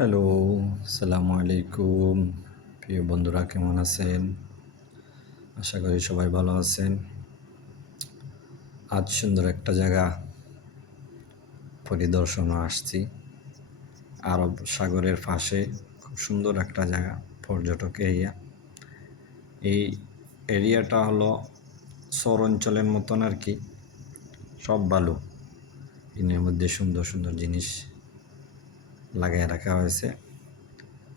Hello, আসসালামু আলাইকুম। প্রিয় বন্ধুরা কেমন আছেন? আশা করি সবাই ভালো আছেন। আজ সুন্দর একটা জায়গা পরিদর্শনে আসছি। আরব সাগরের পাশে খুব সুন্দর একটা জায়গা, পর্যটক এরিয়া। এই এরিয়াটা হলো শহর অঞ্চলের মতন আর কি, সব বালু। এর মধ্যে সুন্দর সুন্দর জিনিস লাগিয়ে রাখা হয়েছে।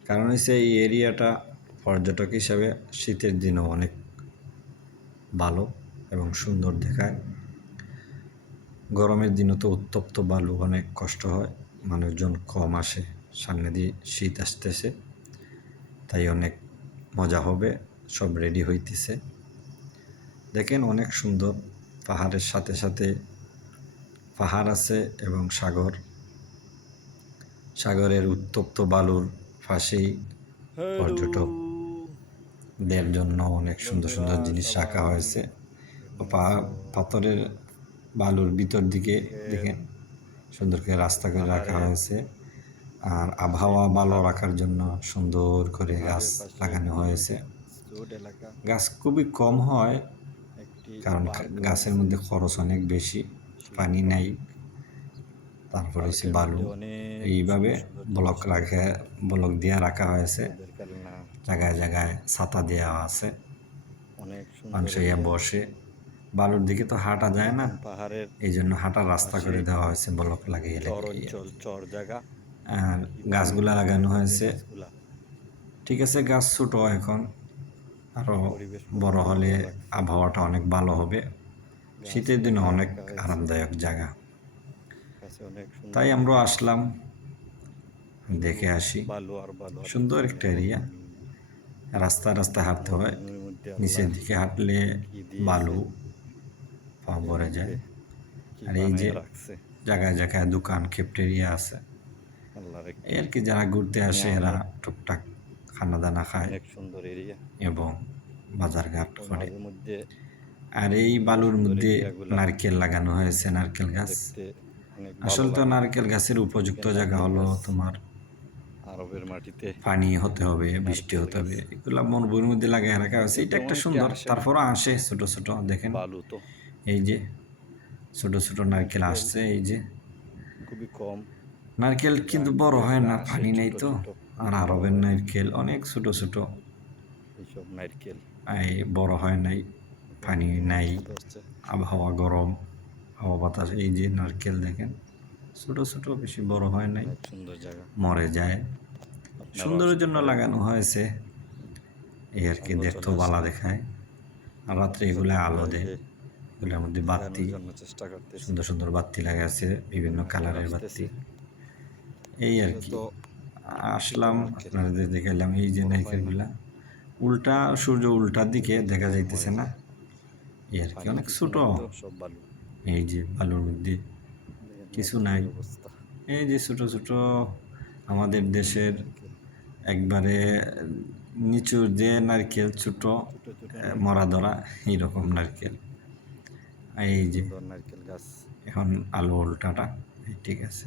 কারণ হচ্ছে এই এরিয়াটা পর্যটক হিসাবে শীতের দিনেও অনেক ভালো এবং সুন্দর দেখায়। গরমের দিনে তো উত্তপ্ত বালু, অনেক কষ্ট হয়, মানুষজন কম আসে। সামনে দিয়ে শীত আসতেছে, তাই অনেক মজা হবে, সব রেডি হইতেছে। দেখেন অনেক সুন্দর, পাহাড়ের সাথে সাথে পাহাড় আছে এবং সাগরের উত্তপ্ত বালুর পাশেই পর্যটকদের জন্য অনেক সুন্দর সুন্দর জিনিস রাখা হয়েছে। পাথরের বালুর ভিতর দিকে দেখেন সুন্দর করে রাস্তা করে রাখা হয়েছে। আর আবহাওয়া ভালো রাখার জন্য সুন্দর করে গাছ লাগানো হয়েছে। গাছ খুবই কম হয়, কারণ গাছের মধ্যে খরচ অনেক বেশি, পানি নাই, তারপরে হচ্ছে বালু। এইভাবে ব্লক দিয়ে রাখা হয়েছে। জায়গায় জায়গায় ছাতা দেওয়া আছে, মানুষ বসে। বালুর দিকে তো হাঁটা যায় না, এই জন্য হাঁটার রাস্তা করে দেওয়া হয়েছে ব্লক লাগিয়ে। আর গাছগুলা লাগানো হয়েছে। ঠিক আছে, গাছ ছোট এখন, আরো বড় হলে আবহাওয়াটা অনেক ভালো হবে। শীতের দিনে অনেক আরামদায়ক জায়গা, তাই আমরা আসলাম, দেখে আসি। সুন্দর একটা এরিয়া, রাস্তা হাঁটতে হয়, নিচের দিকে হাঁটলে বালু পা ভরে যায়। আর এই যে জায়গায় জায়গায় দোকান ক্যাফেটেরিয়া আছে, এই আর কি, যারা ঘুরতে আসে এরা টুকটাক খানা দানা খায় এবং বাজারঘাট করে। আর এই বালুর মধ্যে নারকেল লাগানো হয়েছে, নারকেল গাছ। আসলে তো নারকেল গাছের উপযুক্ত জায়গা হলো তোমার আরবের মাটিতে পানি হতে হবে, বৃষ্টি হতে হবে, এগুলা মরুভূমির মধ্যে লাগিয়ে রাখা হয়েছে। এটা একটা সুন্দর, তারপরও আসে ছোট ছোট, দেখেন এই যে ছোট ছোট নারকেল আসছে। এই যে খুবই কম নারকেল কিন্তু বড় হয় না, পানি নেই তো। আর আরবের নারকেল অনেক ছোট ছোট, এইসব নারকেল এই বড় হয় নাই, পানি নাই, আবহাওয়া গরম, হাওয়া বাতাস। এই যে নারকেল দেখেন ছোট ছোট, বেশি বড় হয় নাই, সুন্দর জায়গা, মরে যায়। সুন্দরের জন্য লাগানো হয়েছে, এই আর কি, দেখতেও ভালো দেখায়। আর রাত্রে এগুলো আলো দেয়, এগুলোর মধ্যে বাতি, সুন্দর সুন্দর বাতি লাগা আছে, বিভিন্ন কালারের বাতি। এই আর কি, আসলাম আপনাদের দেখাইলাম। এই যে নারকেলগুলা উল্টা, সূর্য উল্টার দিকে দেখা যাইতেছে না, এই আর কি, অনেক ছোট। এই যে বালুর মধ্যে কিছু নাই, এই যে ছোট ছোট আমাদের দেশের একবারে নিচুর যে নারকেল, ছোট মরা ধরা, এইরকম নারকেল। এই যে নারকেল গাছ এখন আলো উল্টাটা, ঠিক আছে।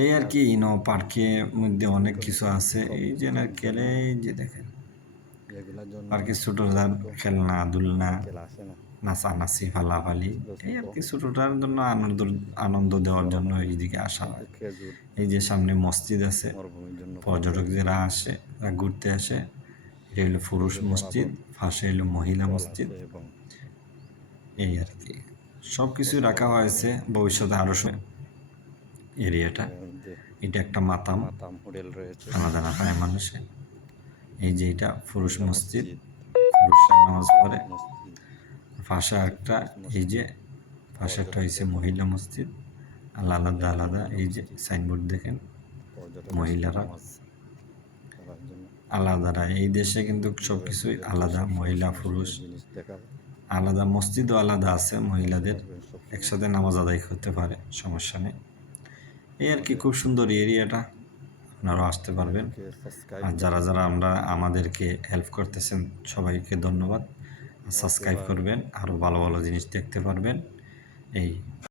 এই আর কি, পার্কের মধ্যে অনেক কিছু আছে। এই যে নারকেল, এই যে দেখেন পার্কে ছোটদের খেলনা, দুলনা, নাচানাচি, ফালাফালি, এই আর কি, ছোটটার জন্য আনন্দ দেওয়ার জন্য এইদিকে আসা হয়। এই যে সামনে মসজিদ আছে, পর্যটক যারা আসে, ঘুরতে আসে, এটা হলো পুরুষ মসজিদ, পাশে হলো মহিলা মসজিদ। এই আর কি, সব কিছু রাখা হয়েছে ভবিষ্যতে আরো। এরিয়াটা, এটা একটা মাতাম খানা দানা খায় মানুষে। এই যে এটা পুরুষ মসজিদ, পুরুষরা নামাজ পড়ে। পাশে একটা, এই যে পাশে একটা হয়েছে মহিলা মসজিদ, আলাদা আলাদা। এই যে সাইনবোর্ড দেখেন, মহিলারা আলাদারা। এই দেশে কিন্তু সব কিছুই আলাদা, মহিলা পুরুষ আলাদা, মসজিদও আলাদা আছে, মহিলাদের একসাথে নামাজ আদায় করতে পারে, সমস্যা নেই। এই আর কি, খুব সুন্দর এরিয়াটা, আপনারাও আসতে পারবেন। আর যারা যারা আমাদেরকে হেল্প করতেছেন সবাইকে ধন্যবাদ। সাবস্ক্রাইব করবেন, আরও ভালো ভালো জিনিস দেখতে পারবেন। এই